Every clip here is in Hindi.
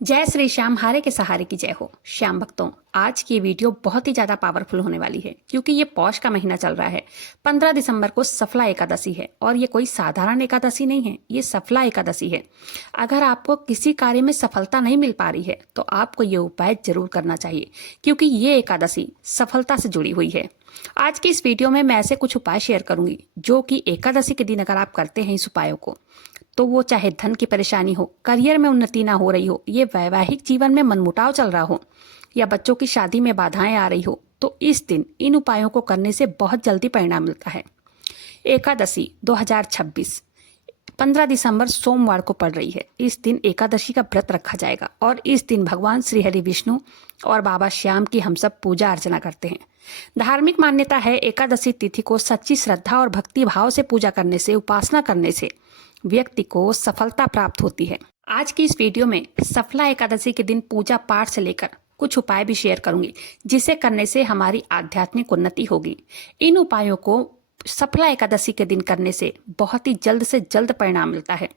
जय श्री श्याम, हारे के सहारे की जय हो। श्याम भक्तों, आज की ये वीडियो बहुत ही ज्यादा पावरफुल होने वाली है क्योंकि ये पौष का महीना चल रहा है। 15 दिसंबर को सफला एकादशी है और ये कोई साधारण एकादशी नहीं है, ये सफला एकादशी है। अगर आपको किसी कार्य में सफलता नहीं मिल पा रही है तो आपको ये उपाय जरूर करना चाहिए क्योंकि ये एकादशी सफलता से जुड़ी हुई है। आज की इस वीडियो में मैं ऐसे कुछ उपाय शेयर करूंगी जो कि एकादशी के दिन अगर आप करते हैं इस उपायों को, तो वो चाहे धन की परेशानी हो, करियर में उन्नति ना हो रही हो, ये वैवाहिक जीवन में मनमुटाव चल रहा हो या बच्चों की शादी में बाधाएं आ रही हो, तो इस दिन इन उपायों को करने से बहुत जल्दी परिणाम मिलता है। एकादशी 2026 15 दिसंबर सोमवार को पड़ रही है। इस दिन एकादशी का व्रत रखा जाएगा और इस दिन भगवान श्री हरि विष्णु और बाबा श्याम की हम सब पूजा अर्चना करते हैं। धार्मिक मान्यता है एकादशी तिथि को सच्ची श्रद्धा और भक्ति भाव से पूजा करने से, उपासना करने से व्यक्ति को सफलता प्राप्त होती है। आज की इस वीडियो में सफला एकादशी के दिन पूजा पाठ से लेकर कुछ उपाय भी शेयर करूंगी जिसे करने से हमारी आध्यात्मिक उन्नति होगी। इन उपायों को सफला एकादशी के दिन करने से बहुत ही जल्द से जल्द परिणाम मिलता है।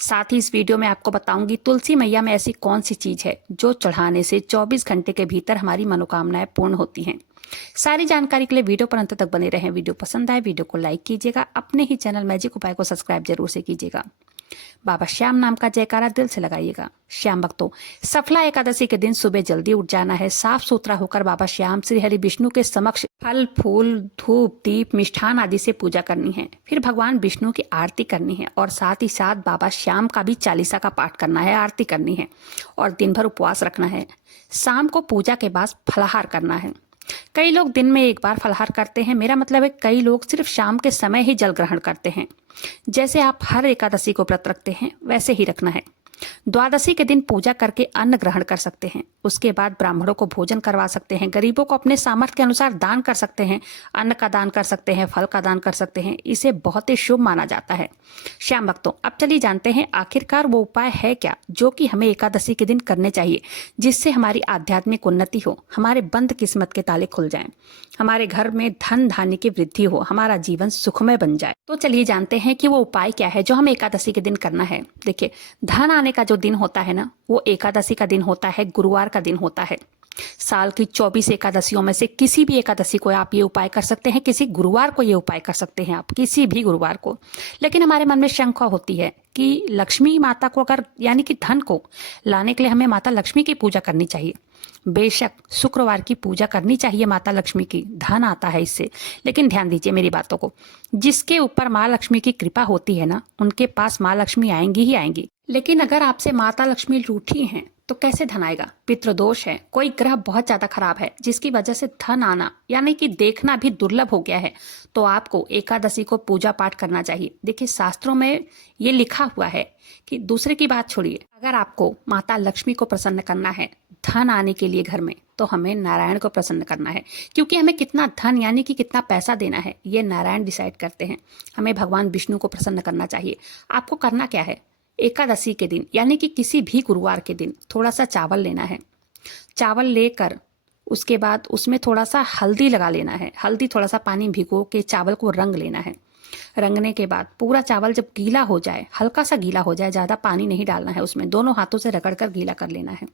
साथ ही इस वीडियो में आपको बताऊंगी तुलसी मैया में ऐसी कौन सी चीज है जो चढ़ाने से 24 घंटे के भीतर हमारी मनोकामनाएं पूर्ण होती हैं। सारी जानकारी के लिए वीडियो पर अंत तक बने रहें। वीडियो पसंद आए वीडियो को लाइक कीजिएगा, अपने ही चैनल मैजिक उपाय को सब्सक्राइब जरूर से कीजिएगा। बाबा श्याम नाम का जयकारा दिल से लगाइएगा। श्याम भक्तों, सफला एकादशी के दिन सुबह जल्दी उठ जाना है। साफ सुथरा होकर बाबा श्याम श्री हरि विष्णु के समक्ष फल फूल धूप दीप मिष्ठान आदि से पूजा करनी है। फिर भगवान विष्णु की आरती करनी है और साथ ही साथ बाबा श्याम का भी चालीसा का पाठ करना है, आरती करनी है और दिन भर उपवास रखना है। शाम को पूजा के बाद फलाहार करना है। कई लोग दिन में एक बार फलाहार करते हैं, मेरा मतलब है कई लोग सिर्फ शाम के समय ही जल ग्रहण करते हैं। जैसे आप हर एकादशी को व्रत रखते हैं वैसे ही रखना है। द्वादशी के दिन पूजा करके अन्न ग्रहण कर सकते हैं। उसके बाद ब्राह्मणों को भोजन करवा सकते हैं, गरीबों को अपने सामर्थ्य के अनुसार दान कर सकते हैं, अन्न का दान कर सकते हैं, फल का दान कर सकते हैं। इसे बहुत ही शुभ माना जाता है। श्याम भक्तों, अब चलिए जानते हैं आखिरकार वो उपाय है क्या जो कि हमें एकादशी के दिन करने चाहिए जिससे हमारी आध्यात्मिक उन्नति हो, हमारे बंद किस्मत के ताले खुल जाएं, हमारे घर में धन धान्य की वृद्धि हो, हमारा जीवन सुखमय बन जाए। तो चलिए जानते हैं कि वो उपाय क्या है जो हमें एकादशी के दिन करना है। देखिए, धन आने का जो दिन होता है ना, वो एकादशी का दिन होता है, गुरुवार का दिन होता है। साल की 24 एकादशियों में से किसी भी एकादशी को आप ये उपाय कर सकते हैं, किसी गुरुवार को ये उपाय कर सकते हैं आप, किसी भी गुरुवार को। लेकिन हमारे मन में शंका होती है कि लक्ष्मी माता को अगर यानी कि धन को लाने के लिए हमें माता लक्ष्मी की पूजा करनी चाहिए। बेशक शुक्रवार की पूजा करनी चाहिए माता लक्ष्मी की, धन आता है इससे। लेकिन ध्यान दीजिए मेरी बातों को, जिसके ऊपर माँ लक्ष्मी की कृपा होती है ना, उनके पास माँ लक्ष्मी आएंगी ही आएंगी। लेकिन अगर आपसे माता लक्ष्मी रूठी हैं तो कैसे धन आएगा? पितृदोष है, कोई ग्रह बहुत ज्यादा खराब है जिसकी वजह से धन आना यानी कि देखना भी दुर्लभ हो गया है। तो आपको एकादशी को पूजा पाठ करना चाहिए। देखिए, शास्त्रों में ये लिखा हुआ है कि दूसरे की बात छोड़िए, अगर आपको माता लक्ष्मी को प्रसन्न करना है धन आने के लिए घर में, तो हमें नारायण को प्रसन्न करना है क्योंकि हमें कितना धन यानी कि कितना पैसा देना है ये नारायण डिसाइड करते हैं। हमें भगवान विष्णु को प्रसन्न करना चाहिए। आपको करना क्या है, एकादशी के दिन यानी कि किसी भी गुरुवार के दिन थोड़ा सा चावल लेना है। चावल लेकर उसके बाद उसमें थोड़ा सा हल्दी लगा लेना है। हल्दी थोड़ा सा पानी भिगो के चावल को रंग लेना है। रंगने के बाद पूरा चावल जब गीला हो जाए, हल्का सा गीला हो जाए, ज़्यादा पानी नहीं डालना है उसमें, दोनों हाथों से रगड़ कर गीला कर लेना है।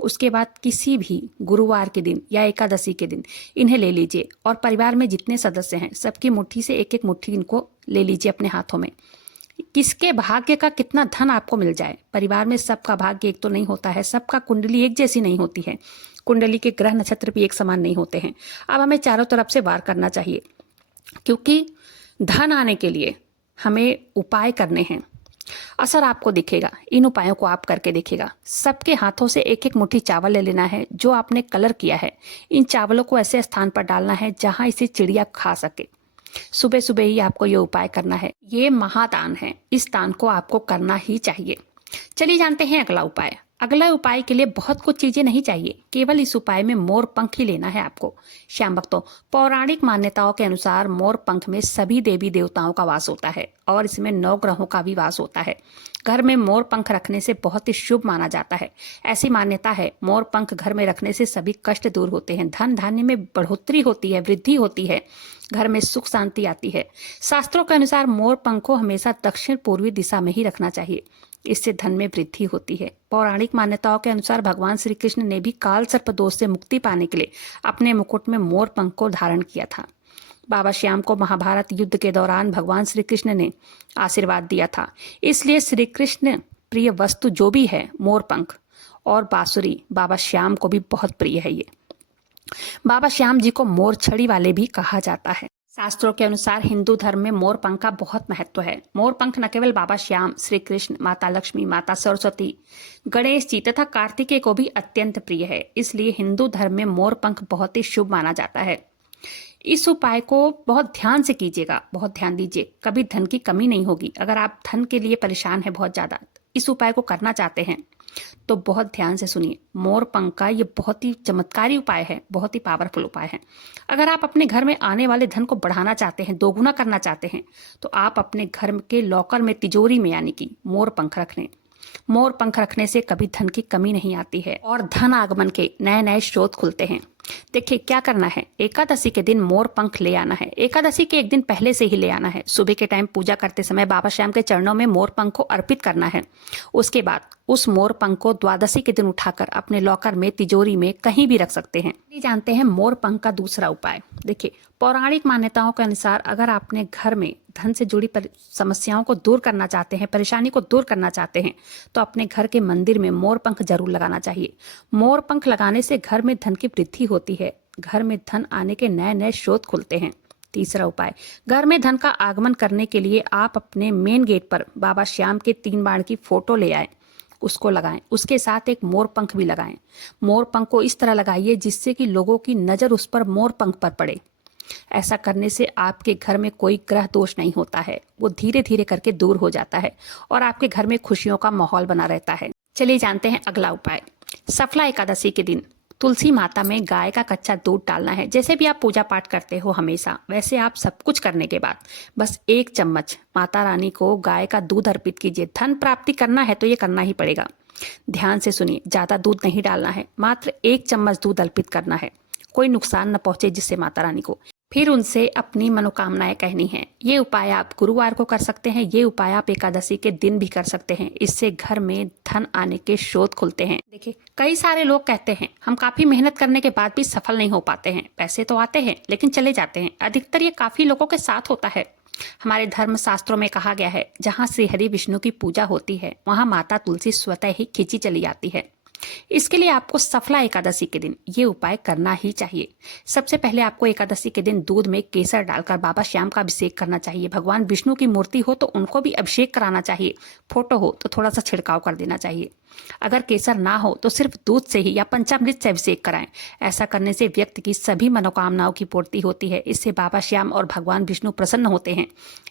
उसके बाद किसी भी गुरुवार के दिन या एकादशी के दिन इन्हें ले लीजिए और परिवार में जितने सदस्य हैं सबकी मुट्ठी से एक एक मुट्ठी इनको ले लीजिए अपने हाथों में। किसके भाग्य का कितना धन आपको मिल जाए। परिवार में सबका भाग्य एक तो नहीं होता है, सबका कुंडली एक जैसी नहीं होती है, कुंडली के ग्रह नक्षत्र भी एक समान नहीं होते हैं। अब हमें चारों तरफ से वार करना चाहिए क्योंकि धन आने के लिए हमें उपाय करने हैं। असर आपको दिखेगा, इन उपायों को आप करके देखिएगा। सबके हाथों से एक एक मुट्ठी चावल ले लेना है जो आपने कलर किया है। इन चावलों को ऐसे स्थान पर डालना है जहां इसे चिड़िया खा सके। सुबह सुबह ही आपको ये उपाय करना है। ये महादान है, इस दान को आपको करना ही चाहिए। चलिए जानते हैं अगला उपाय। अगला उपाय के लिए बहुत कुछ चीजें नहीं चाहिए, केवल इस उपाय में मोर पंख ही लेना है आपको। श्याम भक्तों, पौराणिक मान्यताओं के अनुसार मोर पंख में सभी देवी देवताओं का वास होता है और इसमें 9 ग्रहों का भी वास होता है। घर में मोर पंख रखने से बहुत ही शुभ माना जाता है। ऐसी मान्यता है मोर पंख घर में रखने से सभी कष्ट दूर होते हैं, धन धान्य में बढ़ोतरी होती है, वृद्धि होती है, घर में सुख शांति आती है। शास्त्रों के अनुसार मोर पंख को हमेशा दक्षिण पूर्वी दिशा में ही रखना चाहिए। इससे धन में वृद्धि होती है। पौराणिक मान्यताओं के अनुसार भगवान श्री कृष्ण ने भी काल सर्प दोष से मुक्ति पाने के लिए अपने मुकुट में मोर पंख को धारण किया था। बाबा श्याम को महाभारत युद्ध के दौरान भगवान श्री कृष्ण ने आशीर्वाद दिया था, इसलिए श्री कृष्ण प्रिय वस्तु जो भी है मोर पंख और बांसुरी बाबा श्याम को भी बहुत प्रिय है। ये बाबा श्याम जी को मोर छड़ी वाले भी कहा जाता है। शास्त्रों के अनुसार हिंदू धर्म में मोर पंख का बहुत महत्व है। मोर पंख न केवल बाबा श्याम, श्री कृष्ण, माता लक्ष्मी, माता सरस्वती, गणेश जी तथा कार्तिकेय को भी अत्यंत प्रिय है, इसलिए हिंदू धर्म में मोर पंख बहुत ही शुभ माना जाता है। इस उपाय को बहुत ध्यान से कीजिएगा, बहुत ध्यान दीजिए, कभी धन की कमी नहीं होगी। अगर आप धन के लिए परेशान हैं बहुत ज्यादा, इस उपाय को करना चाहते हैं तो बहुत ध्यान से सुनिए। मोर पंख का ये बहुत ही चमत्कारी उपाय है, बहुत ही पावरफुल उपाय है। अगर आप अपने घर में आने वाले धन को बढ़ाना चाहते हैं, दोगुना करना चाहते हैं, तो आप अपने घर के लॉकर में, तिजोरी में यानी कि मोर पंख रख लें। मोर पंख रखने से कभी धन की कमी नहीं आती है और धन आगमन के नए नए स्रोत खुलते हैं। देखिए क्या करना है, एकादशी के दिन मोर पंख ले आना है। एकादशी के एक दिन पहले से ही ले आना है। सुबह के टाइम पूजा करते समय बाबा श्याम के चरणों में मोर पंख को अर्पित करना है। उसके बाद उस मोर पंख को द्वादशी के दिन उठाकर अपने लॉकर में, तिजोरी में कहीं भी रख सकते हैं। जानते हैं मोर पंख का दूसरा उपाय। देखिए पौराणिक मान्यताओं के अनुसार अगर आपने घर में धन से जुड़ी समस्याओं को दूर करना चाहते हैं, परेशानी को दूर करना चाहते हैं, तो अपने घर के मंदिर में मोर पंख जरूर लगाना चाहिए। मोर पंख लगाने से घर में धन की वृद्धि होती है, घर में धन आने के नए नए स्रोत खुलते हैं। तीसरा उपाय, घर में धन का आगमन करने के लिए आप अपने मेन गेट पर बाबा श्याम के 3 बाण की फोटो ले आए, उसको लगाएं। उसके साथ एक मोर पंख भी लगाएं। मोर पंख को इस तरह लगाइए जिससे कि लोगों की नजर उस पर मोर पंख पर पड़े। ऐसा करने से आपके घर में कोई ग्रह दोष नहीं होता है, वो धीरे धीरे करके दूर हो जाता है और आपके घर में खुशियों का माहौल बना रहता है। चलिए जानते हैं अगला उपाय। सफला एकादशी के दिन तुलसी माता में गाय का कच्चा दूध डालना है। जैसे भी आप पूजा पाठ करते हो हमेशा, वैसे आप सब कुछ करने के बाद बस 1 चम्मच माता रानी को गाय का दूध अर्पित कीजिए। धन प्राप्ति करना है तो ये करना ही पड़ेगा। ध्यान से सुनिए, ज्यादा दूध नहीं डालना है, मात्र 1 चम्मच दूध अर्पित करना है। कोई नुकसान न पहुंचे जिससे माता रानी को। फिर उनसे अपनी मनोकामनाएं कहनी है। ये उपाय आप गुरुवार को कर सकते हैं, ये उपाय आप एकादशी के दिन भी कर सकते हैं। इससे घर में धन आने के स्रोत खुलते हैं। देखिए कई सारे लोग कहते हैं हम काफी मेहनत करने के बाद भी सफल नहीं हो पाते हैं, पैसे तो आते हैं लेकिन चले जाते हैं। अधिकतर ये काफी लोगों के साथ होता है। हमारे धर्म शास्त्रों में कहा गया है, जहाँ श्री हरि विष्णु की पूजा होती है वहाँ माता तुलसी स्वतः ही खींची चली आती है। इसके लिए आपको सफला एकादशी के दिन ये उपाय करना ही चाहिए। सबसे पहले आपको एकादशी के दिन दूध में केसर डालकर बाबा श्याम का अभिषेक करना चाहिए। भगवान विष्णु की मूर्ति हो तो उनको भी अभिषेक कराना चाहिए। फोटो हो तो थोड़ा सा छिड़काव कर देना चाहिए। अगर केसर ना हो तो सिर्फ दूध से ही या पंचामृत से अभिषेक कराएं। ऐसा करने से व्यक्ति की सभी मनोकामनाओं की पूर्ति होती है। इससे बाबा श्याम और भगवान विष्णु प्रसन्न होते हैं।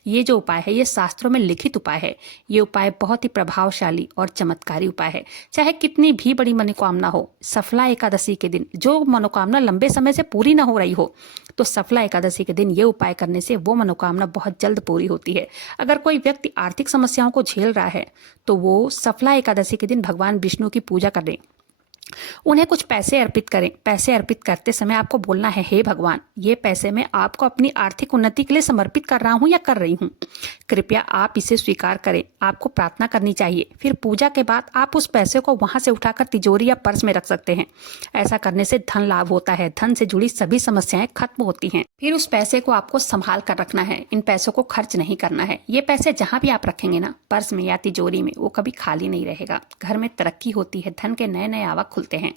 ये जो उपाय है ये शास्त्रों में लिखित उपाय है। ये उपाय बहुत ही प्रभावशाली और चमत्कारी उपाय है। चाहे कितनी भी बड़ी मनोकामना हो, सफला एकादशी के दिन जो मनोकामना लंबे समय से पूरी ना हो रही हो, तो सफला एकादशी के दिन ये उपाय करने से वो मनोकामना बहुत जल्द पूरी होती है। अगर कोई व्यक्ति आर्थिक समस्याओं को झेल रहा है तो वो सफला एकादशी के दिन भगवान विष्णु की पूजा करें, उन्हें कुछ पैसे अर्पित करें। पैसे अर्पित करते समय आपको बोलना है, हे भगवान, ये पैसे मैं आपको अपनी आर्थिक उन्नति के लिए समर्पित कर रहा हूं या कर रही हूं, कृपया आप इसे स्वीकार करें। आपको प्रार्थना करनी चाहिए। फिर पूजा के बाद आप उस पैसे को वहां से उठाकर तिजोरी या पर्स में रख सकते हैं। ऐसा करने से धन लाभ होता है, धन से जुड़ी सभी समस्याएं खत्म होती हैं। फिर उस पैसे को आपको संभाल कर रखना है, इन पैसों को खर्च नहीं करना है। ये पैसे जहां भी आप रखेंगे ना, पर्स में या तिजोरी में, वो कभी खाली नहीं रहेगा। घर में तरक्की होती है, धन के नए नए आवक खुलते हैं।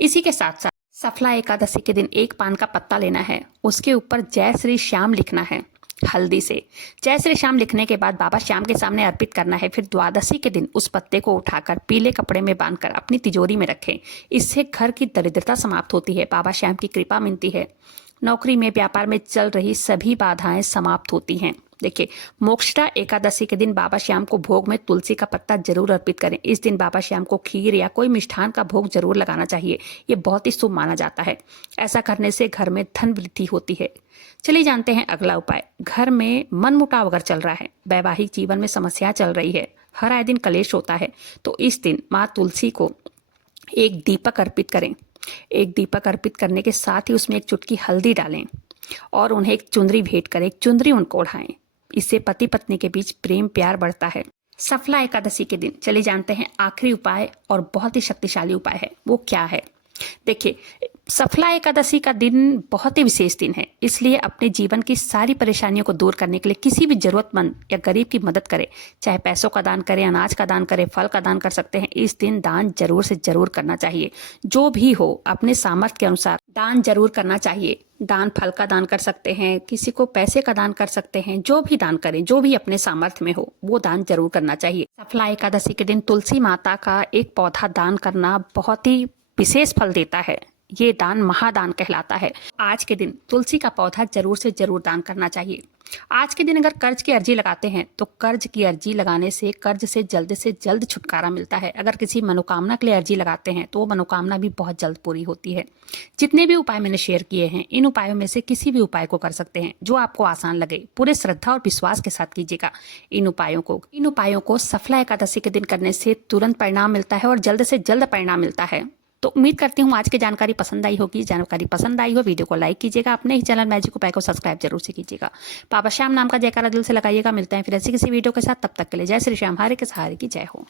इसी के साथ साथ सफला एकादशी के दिन 1 पान का पत्ता लेना है, उसके ऊपर जय श्री श्याम लिखना है हल्दी से। जय श्री श्याम लिखने के बाद बाबा श्याम के सामने अर्पित करना है। फिर द्वादशी के दिन उस पत्ते को उठाकर पीले कपड़े में बांधकर अपनी तिजोरी में रखें। इससे घर की दरिद्रता समाप्त होती है, बाबा श्याम की कृपा मिलती है। नौकरी में, व्यापार में चल रही सभी बाधाएं समाप्त होती हैं। देखिए मोक्षदा एकादशी के दिन बाबा श्याम को भोग में तुलसी का पत्ता जरूर अर्पित करें। इस दिन बाबा श्याम को खीर या कोई मिष्ठान का भोग जरूर लगाना चाहिए। ये बहुत ही शुभ माना जाता है। ऐसा करने से घर में धन वृद्धि होती है। चलिए जानते हैं अगला उपाय। घर में मनमुटाव अगर चल रहा है, वैवाहिक जीवन में समस्या चल रही है, हर आए दिन कलेश होता है, तो इस दिन माँ तुलसी को एक दीपक अर्पित करें। एक दीपक अर्पित करने के साथ ही उसमें एक चुटकी हल्दी डालें और उन्हें एक चुनरी भेंट करें। एक चुनरी उनको ओढ़ाएं। इससे पति पत्नी के बीच प्रेम प्यार बढ़ता है। सफला एकादशी के दिन चलिए जानते हैं आखिरी उपाय और बहुत ही शक्तिशाली उपाय है, वो क्या है। देखिए, सफला एकादशी का दिन बहुत ही विशेष दिन है, इसलिए अपने जीवन की सारी परेशानियों को दूर करने के लिए किसी भी जरूरतमंद या गरीब की मदद करें। चाहे पैसों का दान करें, अनाज का दान करें, फल का दान कर सकते हैं। इस दिन दान जरूर से जरूर करना चाहिए। जो भी हो अपने सामर्थ्य के अनुसार दान जरूर करना चाहिए। दान फल का दान कर सकते हैं, किसी को पैसे का दान कर सकते हैं। जो भी दान करें, जो भी अपने सामर्थ्य में हो वो दान जरूर करना चाहिए। सफला एकादशी के दिन तुलसी माता का एक पौधा दान करना बहुत ही विशेष फल देता है। ये दान महादान कहलाता है। आज के दिन तुलसी का पौधा जरूर से जरूर दान करना चाहिए। आज के दिन अगर कर्ज की अर्जी लगाते हैं तो कर्ज की अर्जी लगाने से कर्ज से जल्द छुटकारा मिलता है। अगर किसी मनोकामना के लिए अर्जी लगाते हैं तो वो मनोकामना भी बहुत जल्द पूरी होती है। जितने भी उपाय मैंने शेयर किए हैं, इन उपायों में से किसी भी उपाय को कर सकते हैं जो आपको आसान लगे। पूरे श्रद्धा और विश्वास के साथ कीजिएगा इन उपायों को सफला एकादशी के दिन करने से तुरंत परिणाम मिलता है और जल्द से जल्द परिणाम मिलता है। तो उम्मीद करती हूँ आज की जानकारी पसंद आई होगी। जानकारी पसंद आई हो वीडियो को लाइक कीजिएगा, अपने ही चैनल मैजिक उपाय को सब्सक्राइब जरूर से कीजिएगा। बाबा श्याम नाम का जयकारा दिल से लगाइएगा। मिलते हैं फिर ऐसी किसी वीडियो के साथ, तब तक के लिए जय श्री श्याम, हरे के सहारे की जय हो।